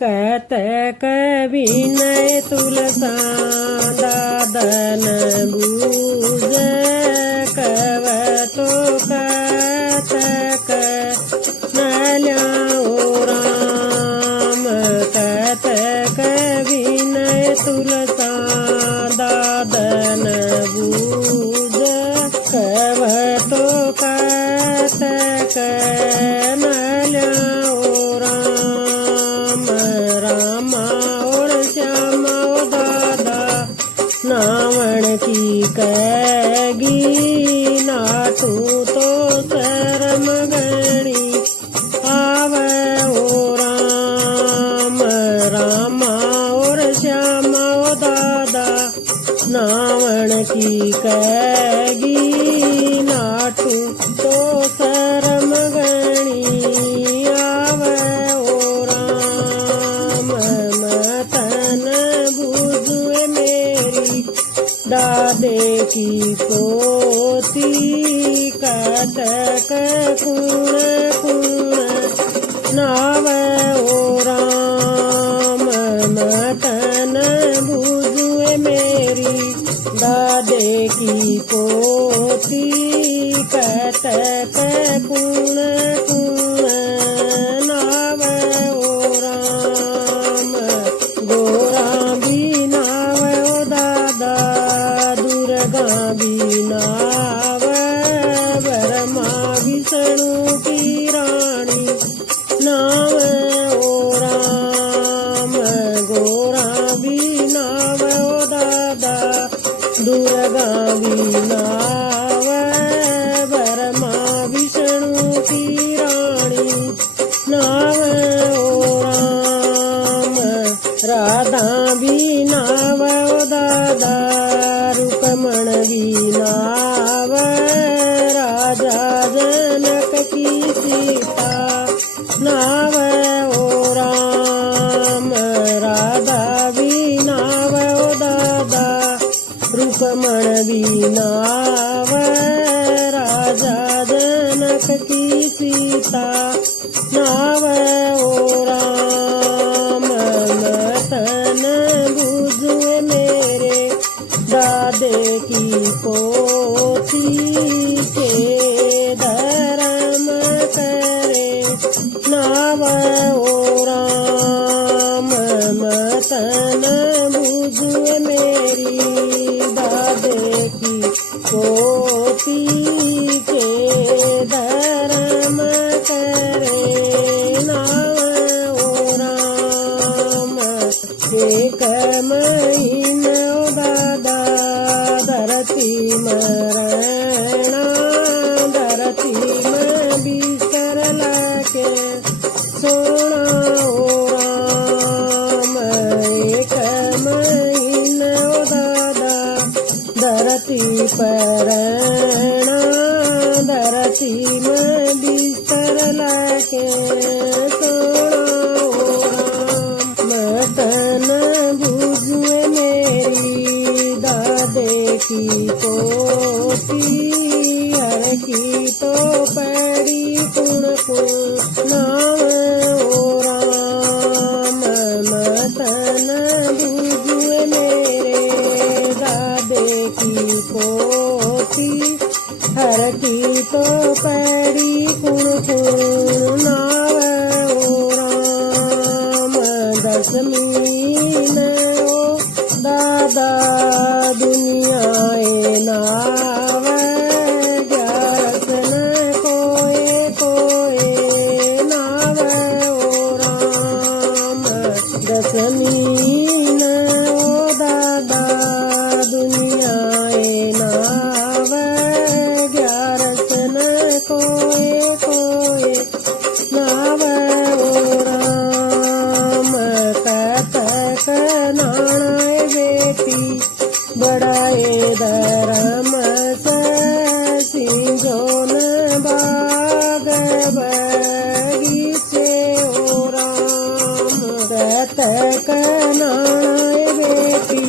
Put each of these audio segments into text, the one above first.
कतक विनय तुलसा दादन बूझ कवतो कतक नल्याओ राम। कतक विनय तुलसा दादन बूझ कवतो कतक नल्याओ राम। रामा और श्यामा ओ दादा नावण की कैगी नाटू तो शर्म गणी आवे ओ राम। रामा और श्यामा ओ दादा नावण की कैगी नाटू तो शर्म गणी आवे ओ राम। मतन बुझुए मेरी दादे की पोती कतक कुण कुण नावे ओ राम। मतन बुझुए मेरी दादे की पोती कतक कुण कुण नावे ओ राम। गोरा भी नावे ओ दादा दुर्गा भी नावे ब्रह्मा विष्णु की रानी नावे ओ राम। गोरा भी नावे ओ दादा दुर्गा भी नावे ब्रह्मा विष्णु की रानी नावे ओ राम। राधा भी नावे ओ दादा रुक्मण भी नावे राजा जनक की सीता नावे ओ राम। राधा भी नावे ओ दादा रुक्मण भी नावे राजा जनक की सीता नावे ओ राम। मतन बुझुए मेरे दादे की पोती के धर्म करे नावे ओ राम। मतन बुझुए मेरी दादे की पोती के धर्म करे नावे ओ राम। एक महीना ओ दादा धरती मरणा धरती में बिस्तर लाके सोना ओ राम। एक महीना ओ दादा धरती परणा धरती में बिस्तर लाके सोना ओ राम। मतन बुझुए मेरी दादे की पोती हर की तो पड़ी कुण कुण नावे ओ राम। मतन बुझुए मेरे दादे की पोती हर की तो पड़ी कुण कुण नावे ओ राम। दशमी ने ओ दादा दुनियाए नावे ग्यारस न कोए कोए नावे ओ राम। दशमी न ओ दादा दुनियाए नावे ग्यारस न कोए कोए नावे ओ राम। कतक नाणाए बेटी बड़ाए धर्म सिंजोन बाग बगीचे ओ राम। कतक नाणाए बेटी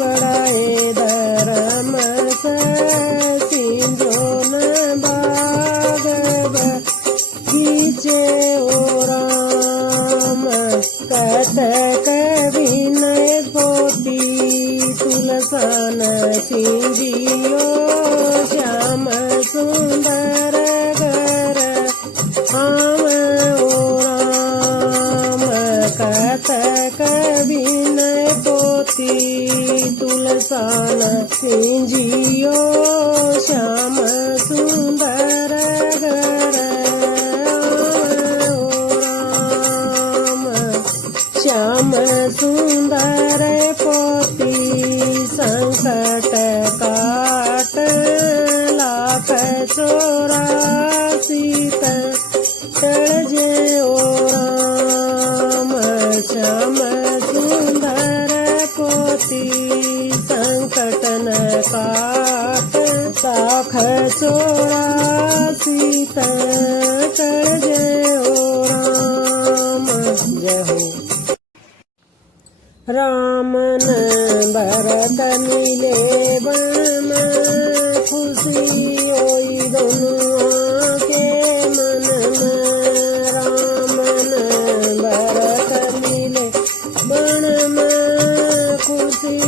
बड़ाए धर्म सिंजोन बाग बगीचे ओ राम। कतक विनय पोती तुलसन सिंजियो श्याम सुंदर घर आम ओ राम कतक विनय पोती तुलसन सिंजियो श्याम सुंदर घर श्याम सुंदर पोती संकट काट लाख 84 टळजे ओ राम श्याम सुंदर पोती संकट न काट लाख 84 टळजे ओ राम। जय हो। रामन भरत मिले वन में खुशी होई दोनों के मन में। रामन भरत मिले वन में खुशी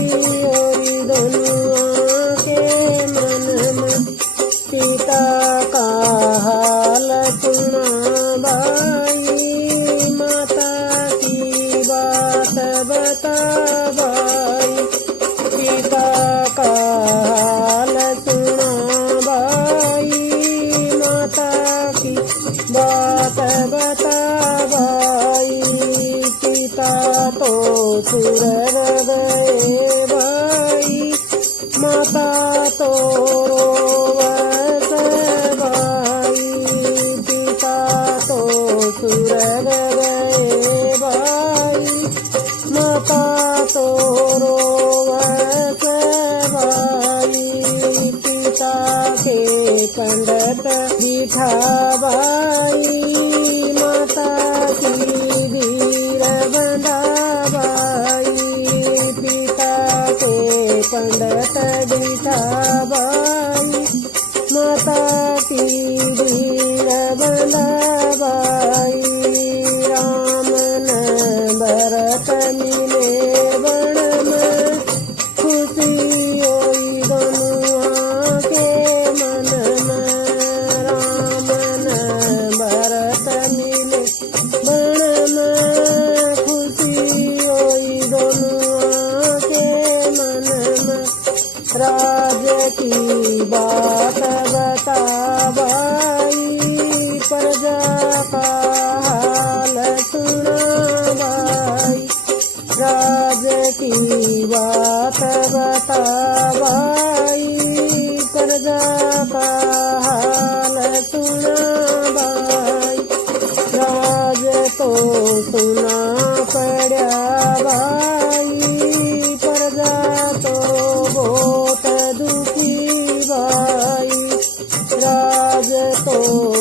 होई दोनों के मन में। पिता का हाल सुना भाई माता की बात बता भाई। पिता का हाल सुना भाई माता की बात बता भाई। पिता तो सुरग गए भाई माता तो रोवत भाई। पिता तो सुरग गए भाई माता तो रोवत भाई। पिता के पंडित बिठा भाई माता की वीर बंधा भाई। पिता के पंडित बिठा भाई माता की वीर बंधा भाई। रामन भरत मिले वन में खुशी होई दोनों के मन में। रामन भरत मिले वन में खुशी होई दोनों के मन में। राज की बात बता भाई प्रजा का हाल सुना भाई। राज की बात बता भाई प्रजा का हाल सुना भाई। राज तो सुना पड़ा भाई प्रजा तो बहुत दुखी भाई। राज तो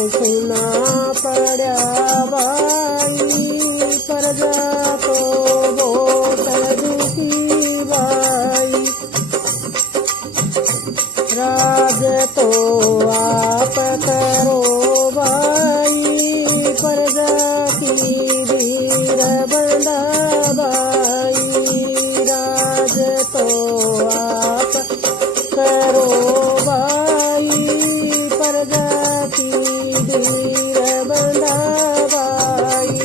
सुना पड़ा भाई प्रजा तो बहुत दुखी भाई। राज तो आप करो भाई प्रजा की वीर बंधा भाई। राज तो आप करो भाई प्रजा की वीर बंधा भाई।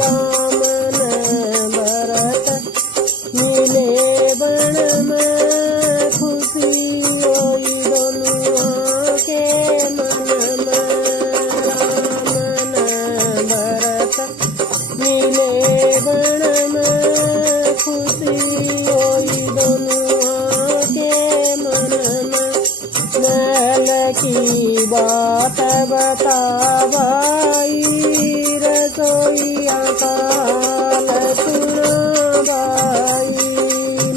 रामन भरत मिले वन में खुशी होई दोनों के मन में। रामन भरत मिले वन में खुशी होई दोनों के मन में। मैल की बात बता भाई रसोईया का हाल सुना भाई।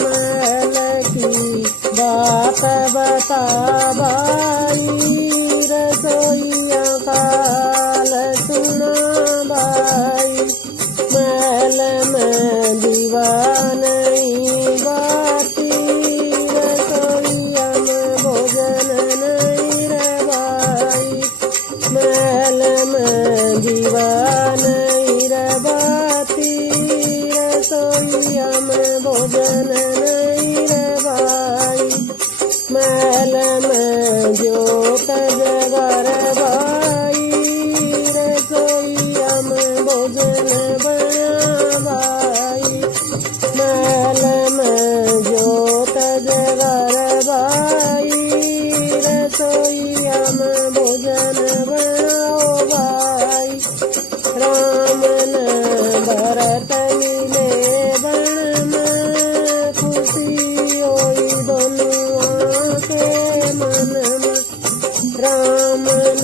मैल की बात बता भाई रसोईया का हाल सुना भाई। मैल में दीवान बाती रसोईया में भोजन नहीं रे भाई। मैल में दीवान बाती रसोईया में भोजन नहीं रे भाई। महल में जोत जगर भाई, रसोईया में भोजन बना भाई। महल में जोत जगर भाई, रसोईया में भोजन बनाओ भाई। राम न भरत मिले बन में, खुशी होई दोनों के मन में। राम न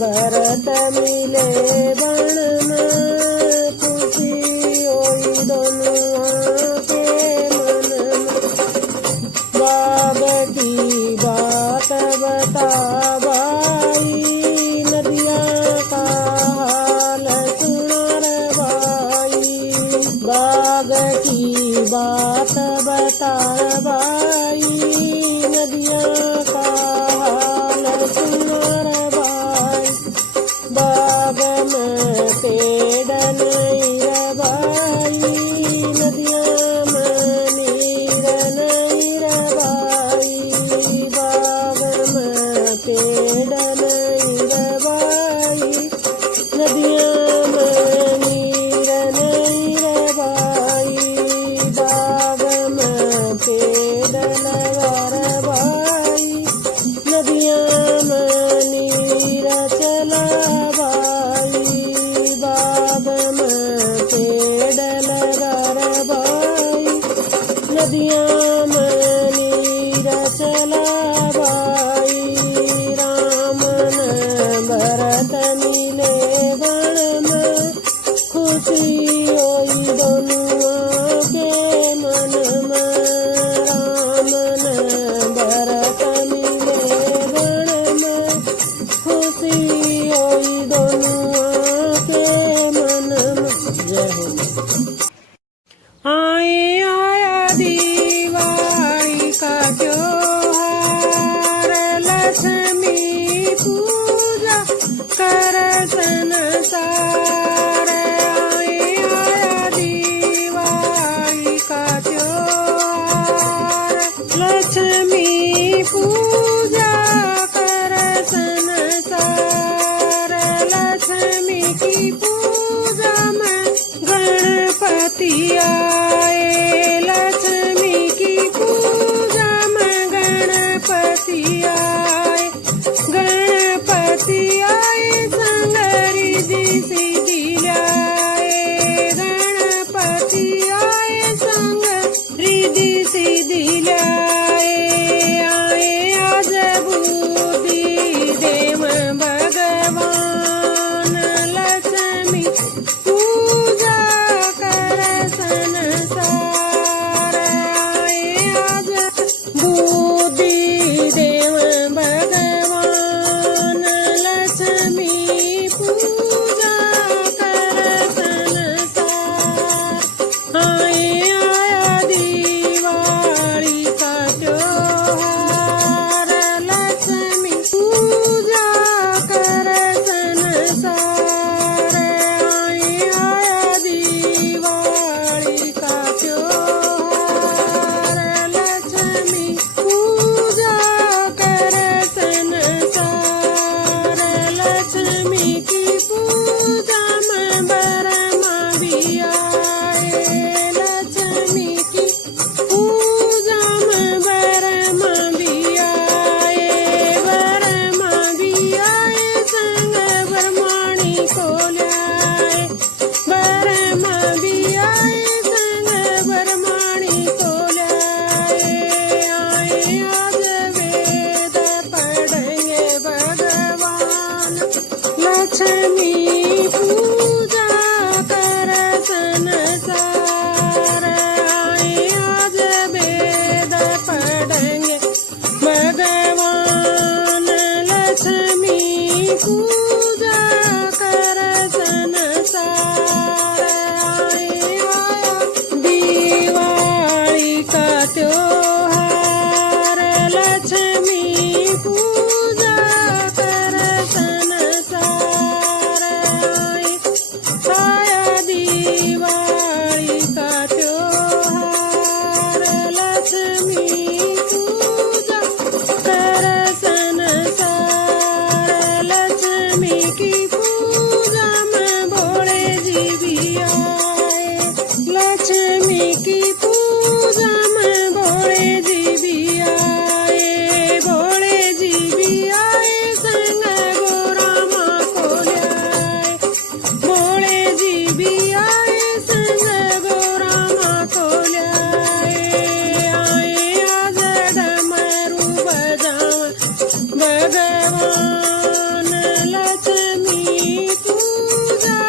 भरत मिले बन में, खुशी होई दोनों के मन में। बाग की बात बता भाई, नदियाँ का हाल सुना भाई। बाग की बात बता भाई, नदियाँ का हाल सुना भाई। बाग में पेड़ नहीं रे भाई, नदियाँ में नीर नहीं रे भाई। बाग में पेड़ नहीं रे भाई, नदियाँ में नीर नहीं रे भाई। बाग में पेड़ लगा रे भाई, नदियाँ में नीर चला भाई। बाग में पेड़ लगा रे भाई, नदियाँ में नीर चला भाई। राम न भरत मिले बन में, खुशी होई दोनों के मन में। राम न भरत मिले बन में, खुशी होई दोनों के मन में। जय हो। आए आया दिवाली का त्योहार, लक्ष्मी पूजा कर संसार। आए आया दिवाली का त्योहार, लक्ष्मी पूजा कर संसार। लक्ष्मी की पूजा में गणपति आए, लक्ष्मी की पूजा में गणपति आए। गणपति आए संग रिद्धि सिद्धि लाए, गणपति आए संग रिद्धि सिद्धि लाए। आए आज बुद्धि देव भगवान, लक्ष्मी पूजा कर संसार। लक्ष्मी की पूजा में भोले जी भी आए, भोले जी भी आए, संग गोरा माँ को ल्याए, भोले जी भी आए, संग गोरा माँ को ल्याए। आए आज डमरू बजावा भगवान, लक्ष्मी पूजा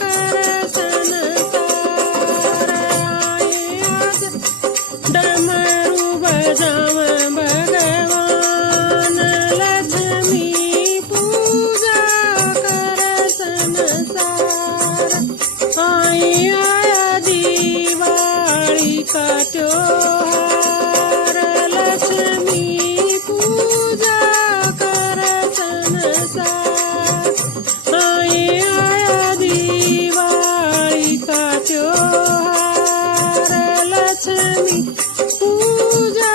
कर संसार। आए आज डमरू बजावा भगवान, लक्ष्मी पूजा कर संसार। आए आया दिवाली का त्योहार, लक्ष्मी पूजा कर संसार। आए आया दिवाली का त्योहार, लक्ष्मी पूजा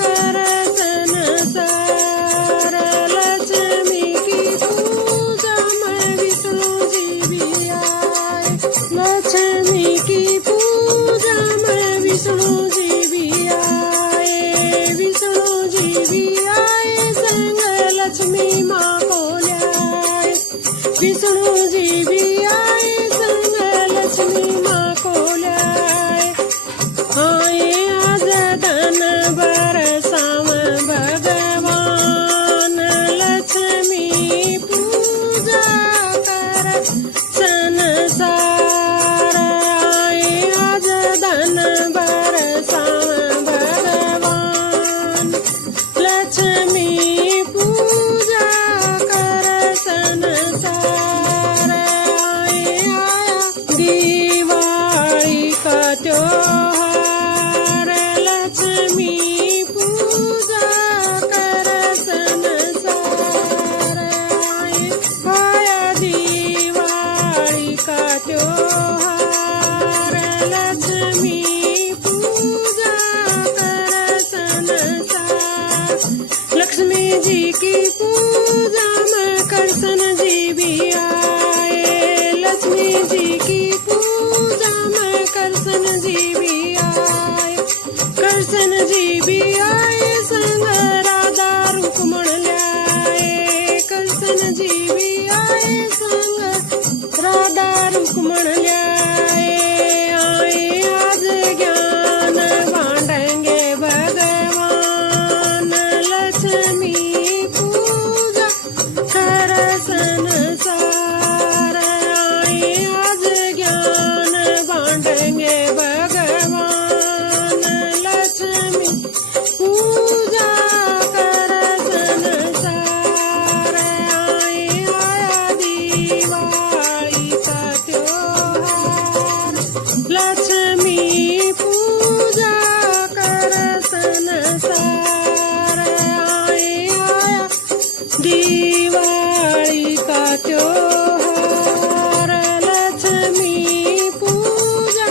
कर संसार। लक्ष्मी की पूजा में विष्णु जी भी आए, लक्ष्मी की पूजा में विष्णु जी भी आए, विष्णु जी भी आए, संग लक्ष्मी माँ को ल्याए, विष्णु जी भी आए, संग लक्ष्मी माँ को ल्याए। आए आज धन बरसावा भगवान, लक्ष्मी पूजा कर संसार। आए आज धन बरसावा भगवान, लक्ष्मी पूजा कर संसार। आए आया दिवाली का त्योहार, लक्ष्मी पूजा कर संसार। आए आया दिवाली का त्योहार, लक्ष्मी पूजा कर संसार। लक्ष्मी जी की पूजा में कृष्ण जी भी आए, लक्ष्मी जी की पूजा में कृष्ण जी भी आए, कृष्ण जी भी आए, संग राधा रुक्मण ल्याए, कृष्ण जी भी आए, संग राधा रुक्मण ल्याए। आए आज ज्ञान बांटेंगे भगवान, लक्ष्मी पूजा कर संसार। आए आज ज्ञान बांटेंगे भगवान, लक्ष्मी पूजा कर संसार। आए आया दिवाली का त्योहार, लक्ष्मी पूजा कर संसार। आए आया दिवाली का त्योहार, लक्ष्मी पूजा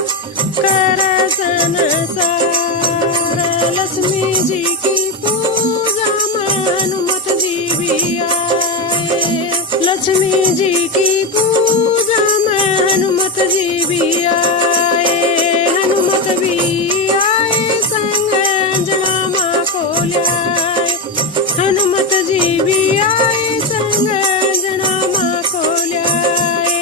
कर संसार। लक्ष्मी जी की पूजा में हनुमत जी भी आए, लक्ष्मी जी की पूजा में हनुमत जी भी आए, हनुमत भी आए, संग अंजना माँ को ल्याए, हनुमत जी भी आए, संग अंजना माँ को ल्याए।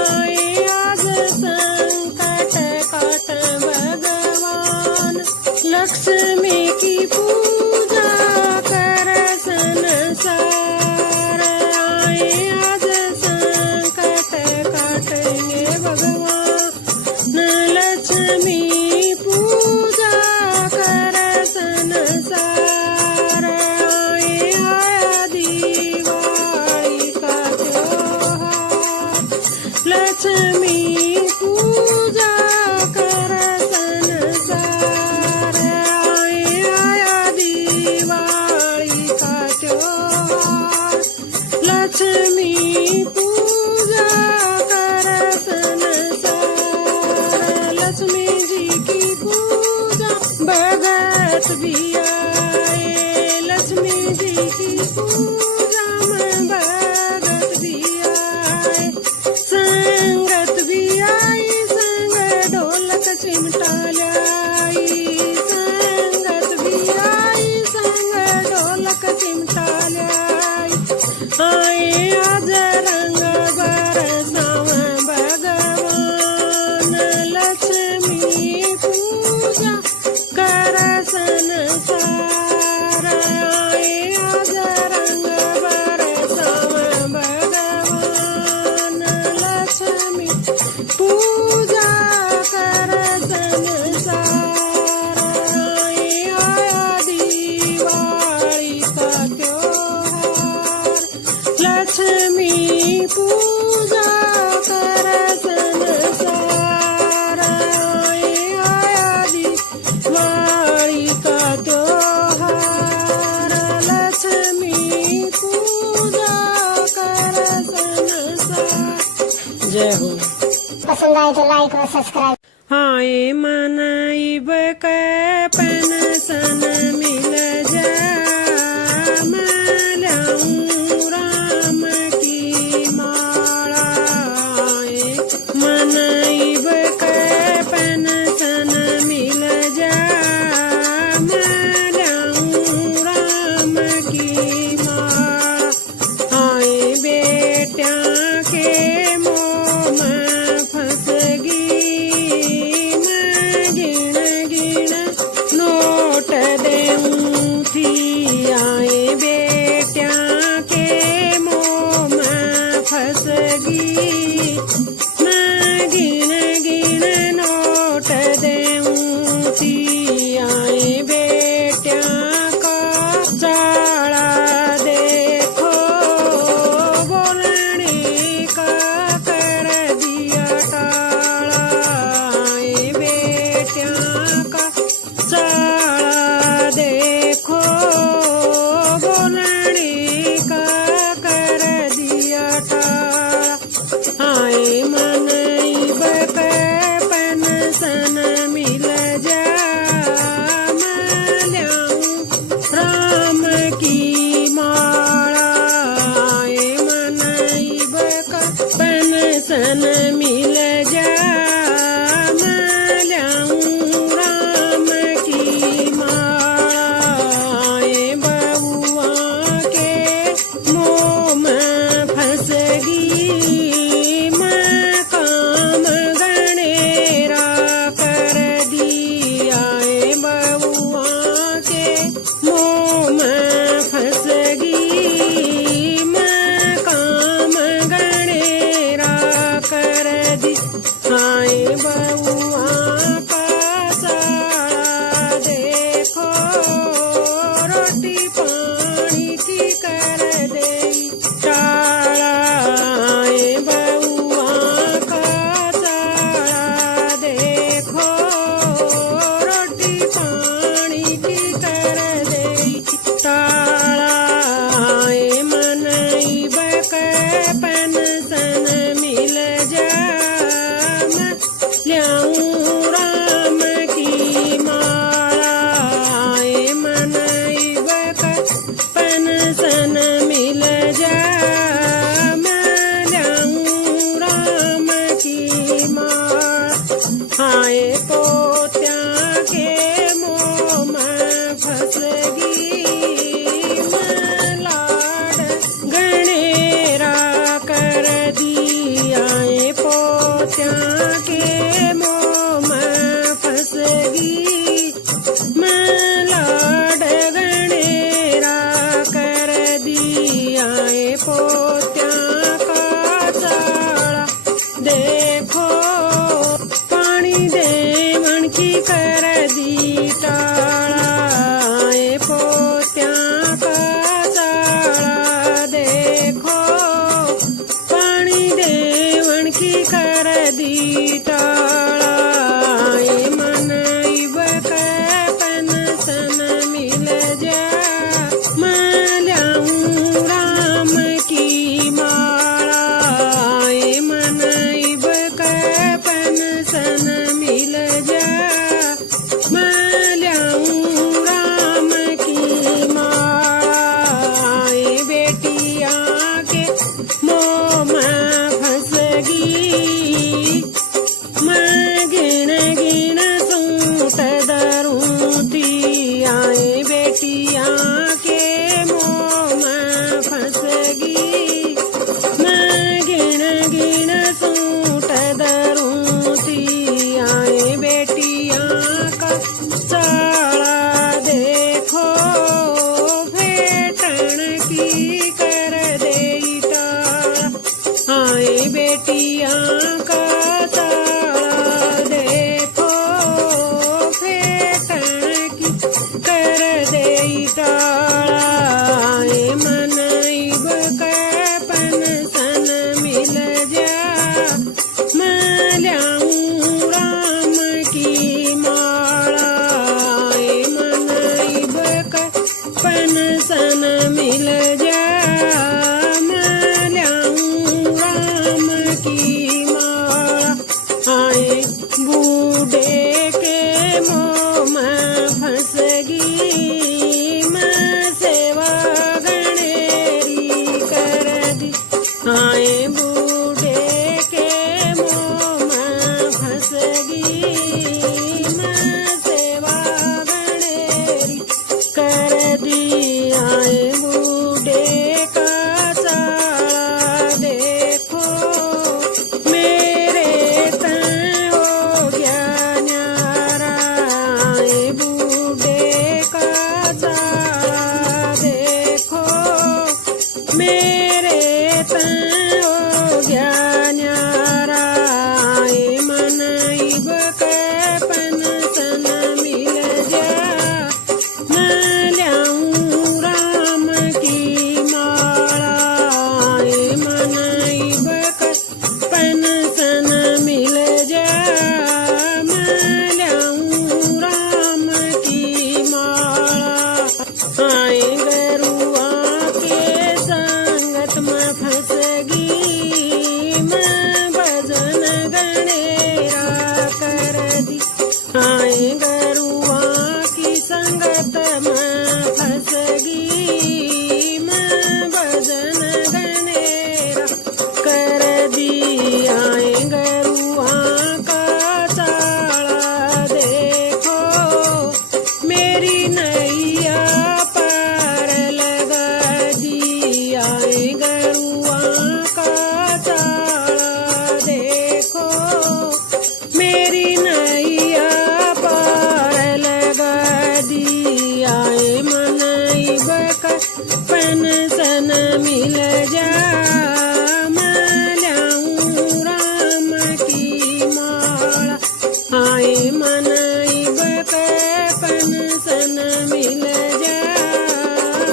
आए आज संकट काट भगवान, लक्ष्मी की पूजा कर संसार। आए आज संकट काटेंगे भगवान, लक्ष्मी पूजा कर संसार। आए आया दिवाली का त्योहार, लक्ष्मी पूजा कर संसार। आए आया दिवाली का त्योहार, लक्ष्मी पूजा कर संसार। लक्ष्मी जी की पूजा भगत भी आए, लक्ष्मी जी की पूजा में भगत भी आए, संगत भी आई, संग ढोलक लक्ष्मी पूजा कर संसार आए आज रंग बरसाव भगवान लक्ष्मी पूजा कर संसार आए आया दिवाली का त्योहार लक्ष्मी पूजा कर संसार आए आया दिवाली का त्योहार लक्ष्मी पूजा कर संसार। जय हो। पसंद आए तो लाइक और सब्सक्राइब। आए मनाइब के पेंशन मिल जा मल्याऊं राम की माला आए मनाइब के पेंशन मिल जा मल्याऊं राम की माला आए बेटिया के मोह में फंस गई मैं गिन गिन नोट देऊं थी आए बेटिया के मोह में फंस गई मैं गिन गिन नोट देऊं थी आए बेटिया का चाड़ा देखो बोलने का कर दिया टाला आए बेटिया का चाड़ा देखो बोलने का कर दिया टाला आए मनाइब के पेंशन मिल जा मल्याऊं राम की माला आए मनाइब का पेंशन मिल जा मल्याऊं राम की माला आए बबुआ के मोह में फंस गई मैं काम गणेरा कर दी आए बबुआ के मोह में फंस गई मैं काम गणेरा कर दी आए बबुआ का साड़ा देखो रोटी पानी की कर दे टाला आए बबुआ का साड़ा देखो रोटी पानी की कर दे टाला आए मनाइब के पेंशन मिल जा मल्याऊं राम की माला आए मनाइब के पेंशन मिल जा मल्याऊं राम की माला आए पोत्या के मोह में फंस गई मैं लाड गणेरा कर दी आए पोत्या के मोह में फंस गई मैं लाड गणेरा कर दी आए पोत्या का चाड़ा देखो पानी देवन की कर दी टाला आए पोत्या का चाड़ा देखो पानी देवन की कर दी टाला आए मनाइब के पेंशन मिल जा मल्याऊं राम की माला आए मनाइब के पेंशन मिल जा मल्याऊं राम की माला आए बेटिया के मोह में फंस गई मैं गिन गिन सूट दरूं थी आए बेटिया के मोह में फंस गई मैं गिन गिन सूट दरूं थी आए आए गरुआ की संगत में फंस गई, मैं भजन गनेरा कर दी। आए गरुआ का चाला देखो, मेरी नैया पार लगा दी। आए गरुआ का चाला देखो, मेरी नैया पार लगा दी। आए मनई बक पेंशन मिल जा, मैं ल्याऊं राम की माला। आए मनई बक पेंशन मिल जा,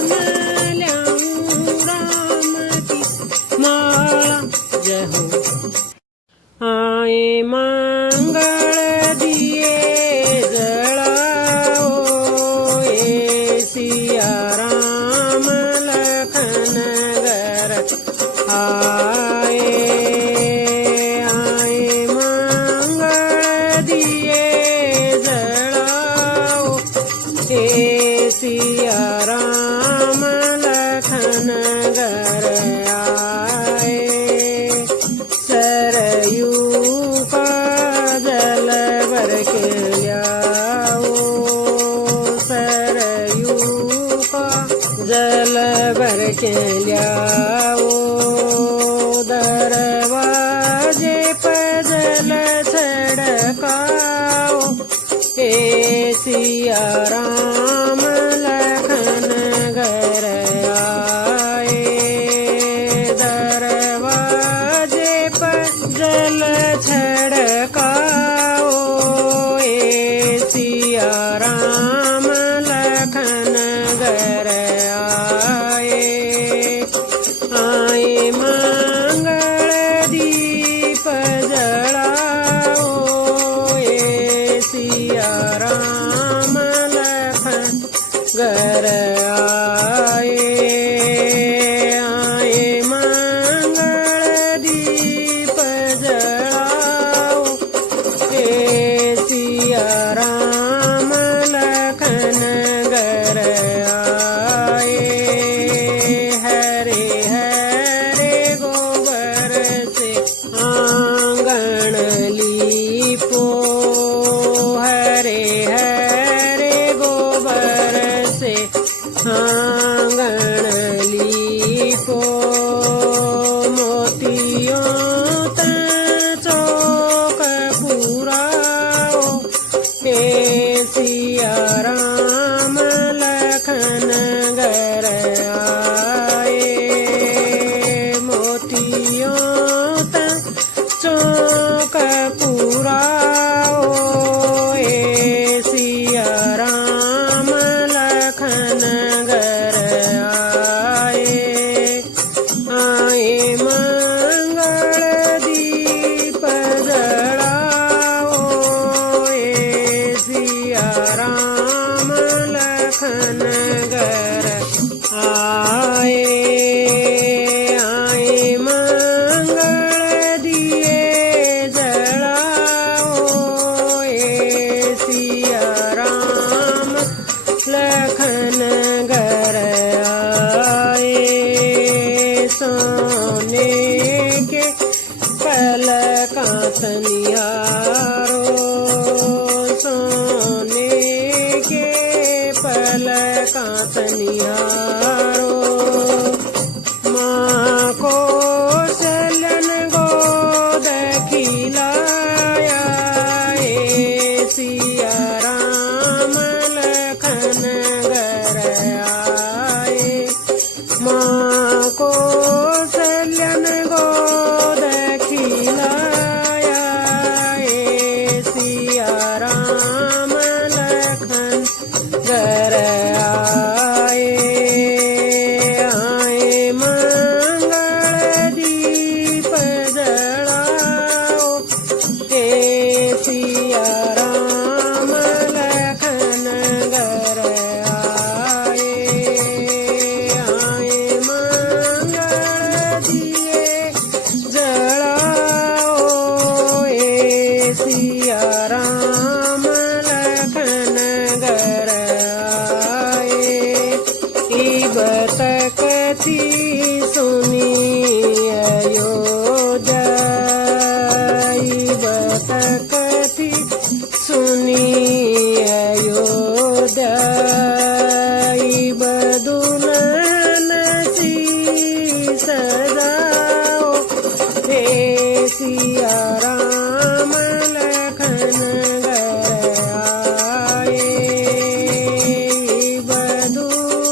मैं ल्याऊं राम की माला। जय हो। आए मंगल दिए जलाओ, ए सिया राम लखन घर आए। आए मंगल दिए जलाओ, ए सिया राम लखन घर आए। सरयू का जल भर के लियाओ, सरयू का जल भर के लियाओ। दरवाजे पर जल छड़काओ, ए सिया राम लखन घर आए। दरवाजे पर जल छड़काओ, ए सिया राम लखन घर आए। आए मंगल दीप जलाओ, ए सिया राम लखन घर आए। आए मंगल दीप जलाओ, ए सिया राम लखन घर आए। हरे हरे गोबर से आंगन लीपो, हरे हरे गोबर से आंगन लीपो। मोतियों ता चौक पुराओ, ए सिया राम लखन घर आए। मोतियों ता चौक पुराओ, ए सिया राम लखन घर आए। आए मंगल दीप जलाओ, ए सिया राम लखन घर आए। आए मंगल दिए जलाओ, ए सिया राम लखन घर आए। सोने के पलका तनियारो, सोने के पलका तनियारो। माँ को चलन गोद खिलाया, ए सिया राम लखन घर आए। माँ को चलन गोद खिलाया, ए सिया राम लखन घर आए। आए मंगल दीप जलाओ, ए सिया राम लखन घर आए। आए मंगल दिए जलाओ, ए सिया राम सुनी अयोध्या बदुलनसी सजाओ हे सिया राम लखन घर आए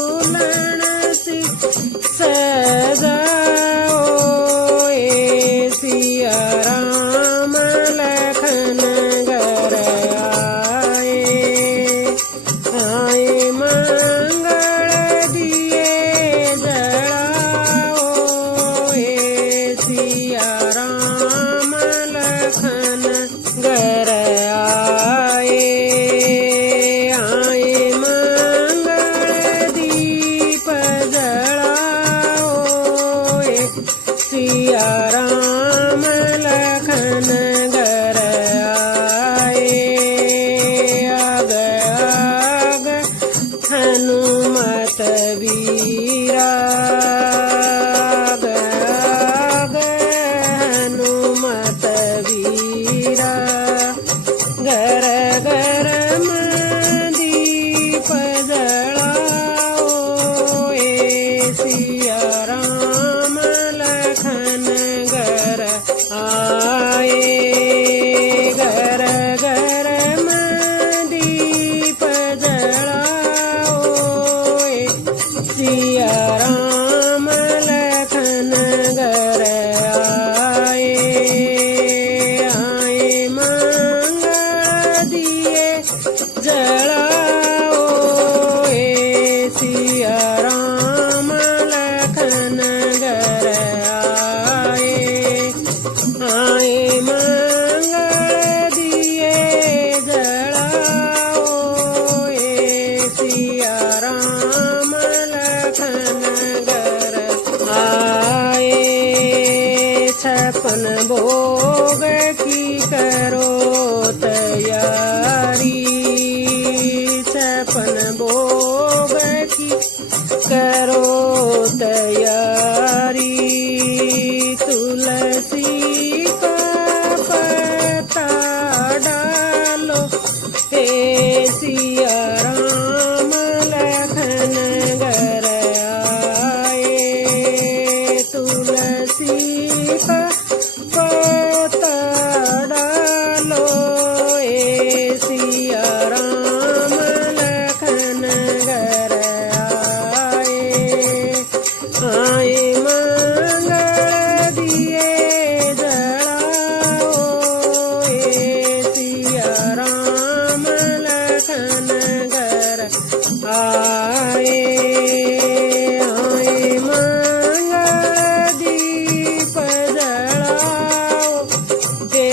बदुलनसी सजाओ हे सिया राम लखन घर आए आए मंगल दिए जलाओ हे सिया राम लखन घर आए आए मंगल दीप जलाओ हे सिया राम लखन घर आए आग आग हनुमत वीरा आग आग हनुमत वीरा घर घर दीप जलाओ हे सिया राम लखन घर आए घर घर दीप जलाओ हे सिया राम लखन घर आए आए मंगल दिए जलाओ हे सिया राम लखन घर आए आए मंगल दिए जलाओ हे सिया राम लखन घर आए छपन भोग की करो तैयारी छपन भोग की करो तैयारी तुलसी का पत्ता डालो हे सिया राम लखन घर आए तुलसी का पत्ता डालो हे सिया राम लखन घर आए आए मंगल दिए जलाओ हे सिया राम लखन घर आए आए मंगल दीप जलाओ हे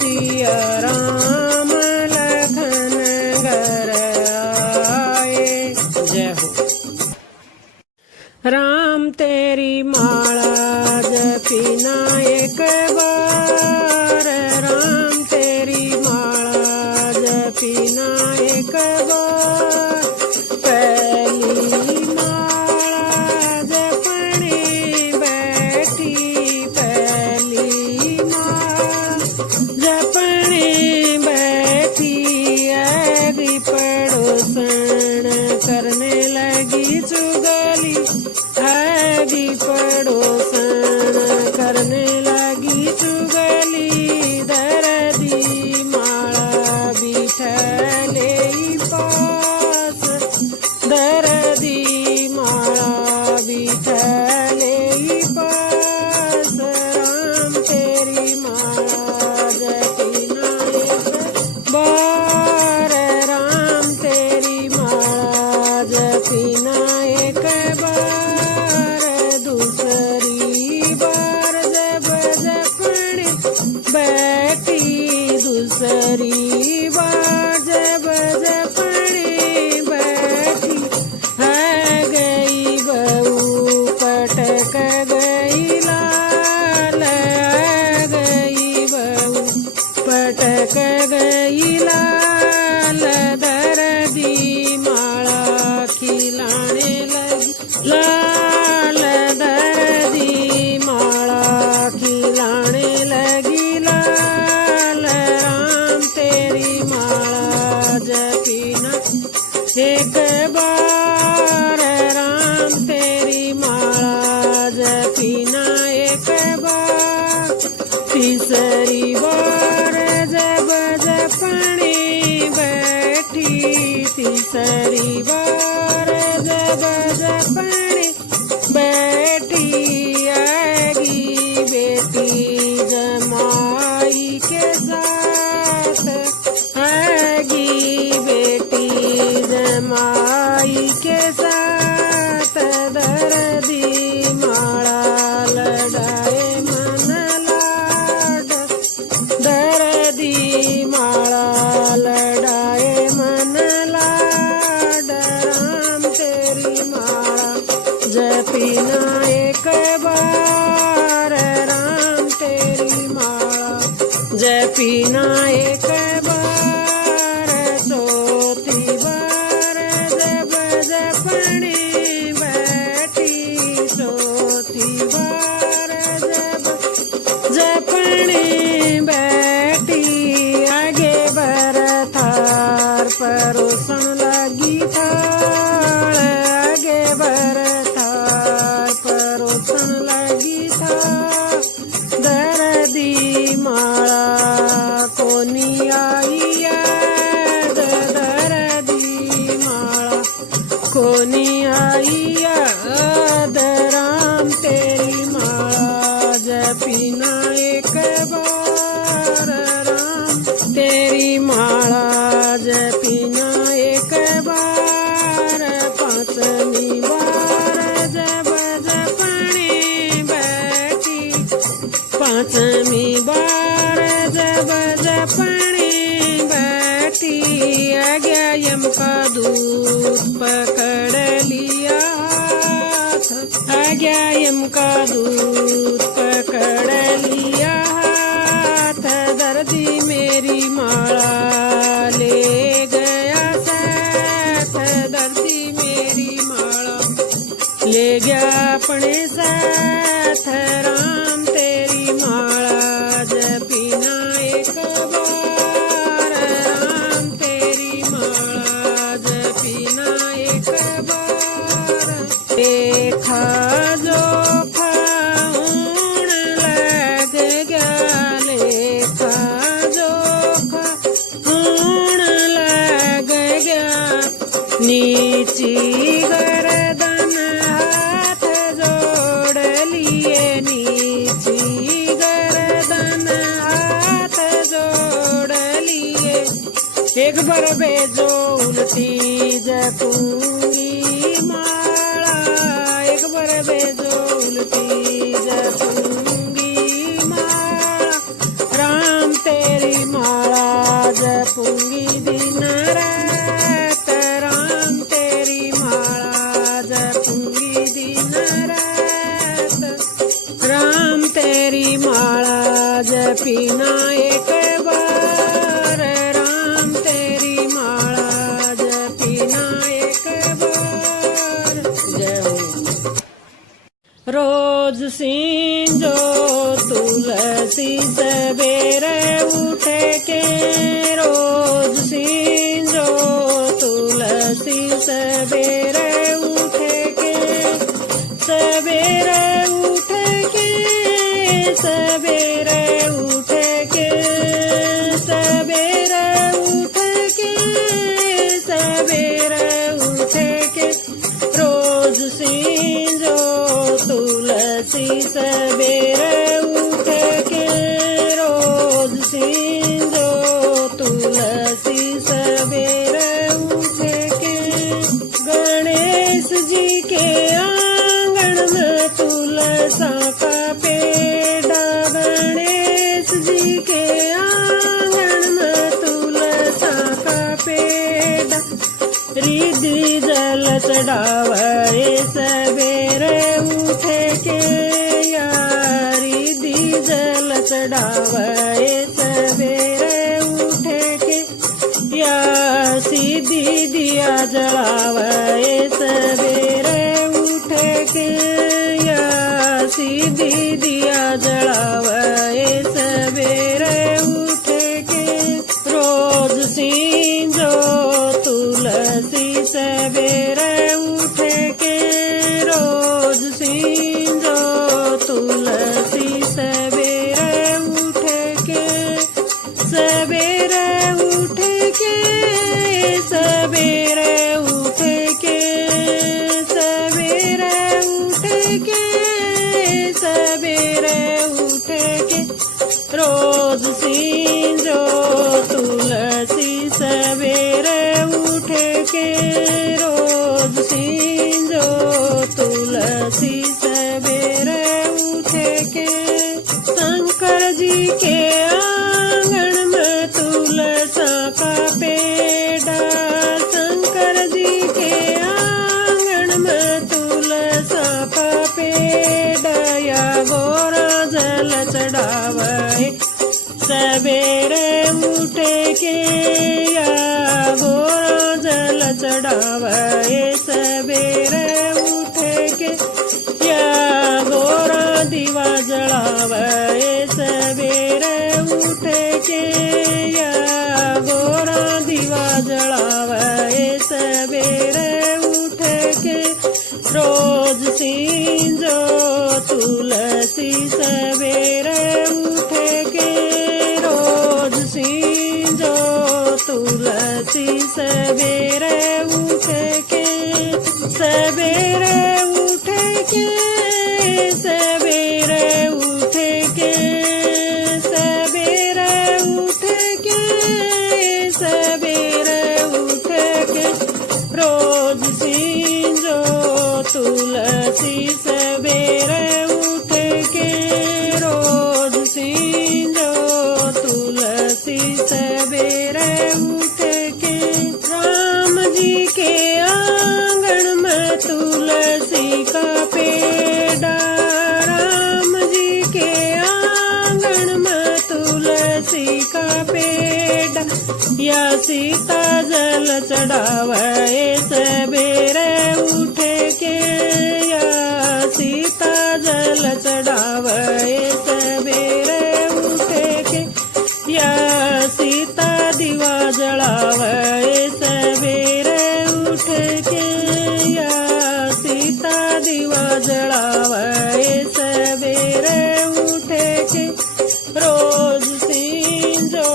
सिया राम लखन घर आए जय हो राम तेरी माला जपीना एक बार राम तेरी माला जपीना एक बार पहली माला जपने बैठी पहली माला जपने बैठी आगे पड़ोसन करने लगी चुगली आगे पड़ोसन करने लगी चुगली दर्दी माला बिठले पास दर्दी माला बिठले पास राम तेरी माला जपीना एक बार राम तेरी माला जपीना एक बार दूसरी बार जब जपने बैठी दूसरी बार जब जपने बैठी है गई बहू पटक गई लाल गई बहू पटक गई लाल दर्दी माला खिलाने लगी लाल दर्दी माला खिलाने लगी लाल राम तेरी माला एक बार राम तेरी माला जपीना एक बार, तीसरी बार जब जपनी बैठी, तीसरी बार जब जपनी बैठी, आएगी बेटी जमाई के साथ, आएगी बेटी जमाई के साथ, दर्दी माला लड़ाए मन लाड, दर्दी माला लड़ाए मन लाड, राम तेरी माला जपीना एक बार, राम तेरी माला जपीना एक बार, चौथी बार जब जपनी बैठी, चौथी बार जब जपनी बैठी, आगे बरथार परोसन लगी थाल, आगे बरथार परोसन लगी थाल, दर्दी माला कोनी आई याद, दर्दी माला कोनी आई याद, राम तेरी माला जपीना एक बार, राम तेरी माला जपीना एक बार, पांचवी बार जब जपनी बैठी, पांचवी बार जब जपनी बैठी, आ गया यम का दूत पकड़ लिया हाथ, आ गया यम का दूत पकड़ लिया हाथ, दर्दी मेरी माला ले गया साथ, दर्दी मेरी माला ले गया अपने साथ, राम तेरी माला जपीना एक बार, राम तेरी माला जपीना एक बार, देखा जोखा ऊण लग गया, लेखा जोखा ऊण लग गया, नीची गर्दन हाथ जोड़ लिए, नीची गर्दन हाथ जोड़ लिए, एक बार बेजो उल्टी जपूंगी माला, एक बार बेजो उल्टी जपूंगी माला, राम तेरी माला जपूंगी दिन रात, राम तेरी माला जपूंगी दिन रात, राम तेरी माला जपीना एक बार, राम तेरी माला जपीना एक बार, जय हो। रोज सींजो तुलसी सवेरे उठ के, रोज सींजो तुलसी सवेरे उठ के, सवेरे उठ के, सवेरे उठ के, सवेरे उठ के, सवेरे उठ के, रोज सींजो तुलसी सवेरे उठ के, रोज सींजो तुलसी सवेरे उठ के, गणेश जी के आंगन में तुलसा का पेड़ा, गणेश जी के आंगन में तुलसा का पेड़ा, रिद्धि जल चढ़ावे सवेरे उठ के, रिद्धि जल चढ़ावे सवेरे उठ के, या सीधी दिया जलावे सवेरे उठ के, या सीधी दिया जलावे सवेरे उठ के, रोज सींजो तुलसी सवेरे उठ के रोज सींजो तुलसी सवेरे उठ के सवेरे उठ के सवेरे उठ के सवेरे उठ के सवेरे उठ के रोज सींजो तुलसी सवेरे उठ के रोज सींजो तुलसी सवेरे उठ के शंकर जी के आंगन में तुलसा का पेड़ा शंकर जी के आंगन में तुलसा का पेड़ा या गोरा जल चढ़ावे सवेरे उठ के या गोरा जल चढ़ावे सवेरे उठ के या गोरा दीवा जलावे सवेरे उठ के या गोरा दीवा जलावे सवेरे उठ के रोज सींजो तुलसी सवेरे उठ के रोज सींजो तुलसी सवेरे उठ के सवेरे उठ के सवेरे उठ के सवेरे उठ के सवेरे उठ के रोज सींजो तुलसी सवेरे उठ के रोज सींजो तुलसी सवेरे उठ के राम जी के आंगन में तुलसी का पेड़ा राम जी के आंगन में तुलसी का पेड़ा या सीता जल चढ़ावे सवेरे उठ के या सीता जल चढ़ावे सवेरे उठ के या सीता दीवा जलावे सवेरे उठ के या सीता दीवा जलावे सवेरे उठ के रोज सींजो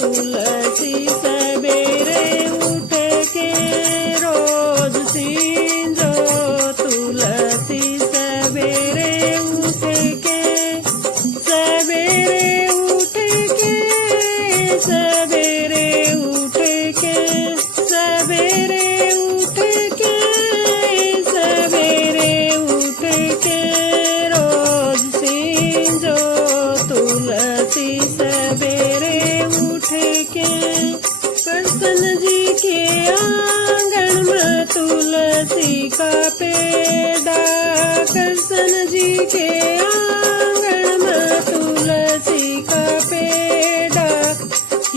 तुलसी सवेरे उठ के रोज सींजो तुलसी सवेरे उठ के सवेरे उठ के सवेरे उठ के सवेरे उठ के सवेरे उठ के रोज सींजो तुलसी सवेरे उठ के कृष्ण जी के आंगन में तुलसी का पेड़ा कृष्ण जी के आंगन में तुलसी का पेड़ा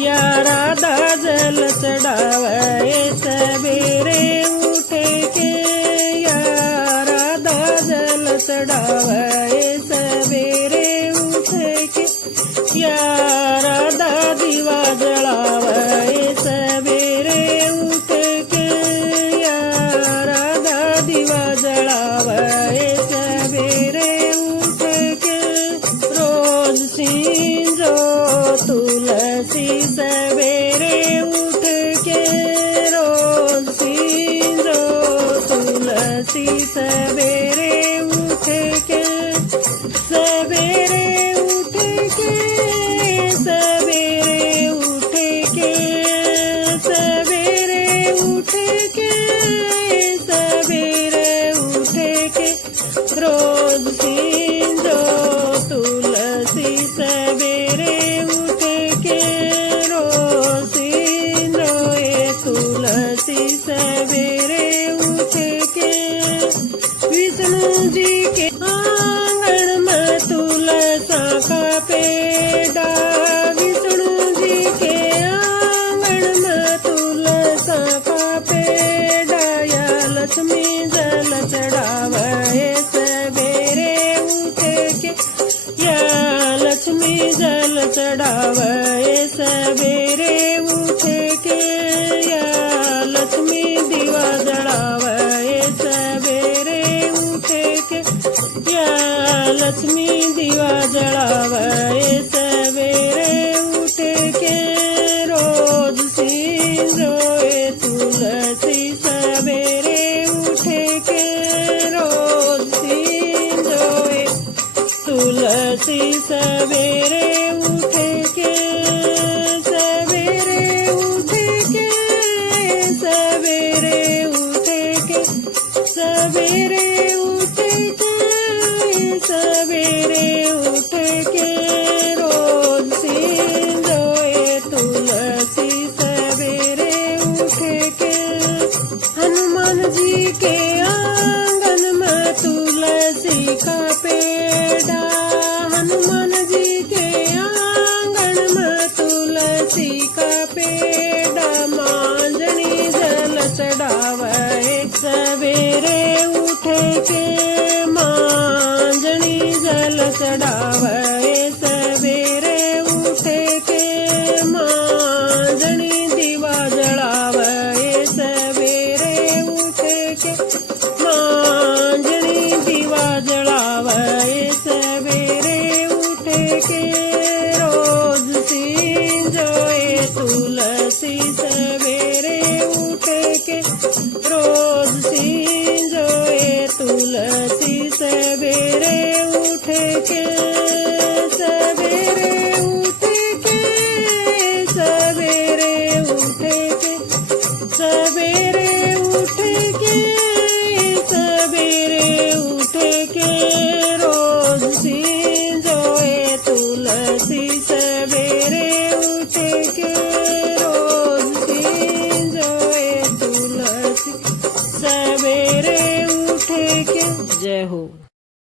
या राधा जल चढ़ावे सवेरे उठ के या राधा जल चढ़ावे सवेरे उठ के या राधा दीवा जलावे सवेरे उठ के या राधा दीवा जलावे सवेरे उठ के रोज सींजो तुलसी सवेरे उठ के रोज सींजो तुलसी सवेरे उठ के सवेरे उठ के सवेरे उठ के सवेरे उठ के सवेरे उठ के रोज सींजो तुलसी सवेरे उठ के रोज सींजो तुलसी सवेरे उठ के रोए तुलसी सवेरे उठे के रोज सीन रोए तुलसी सवेरे उठे के सवेरे उठे के सवेरे उठे के सवेरे उठे के सवेरे उठे के रोज सीन रोए तुलसी सवेरे उठे के हनुमान जी के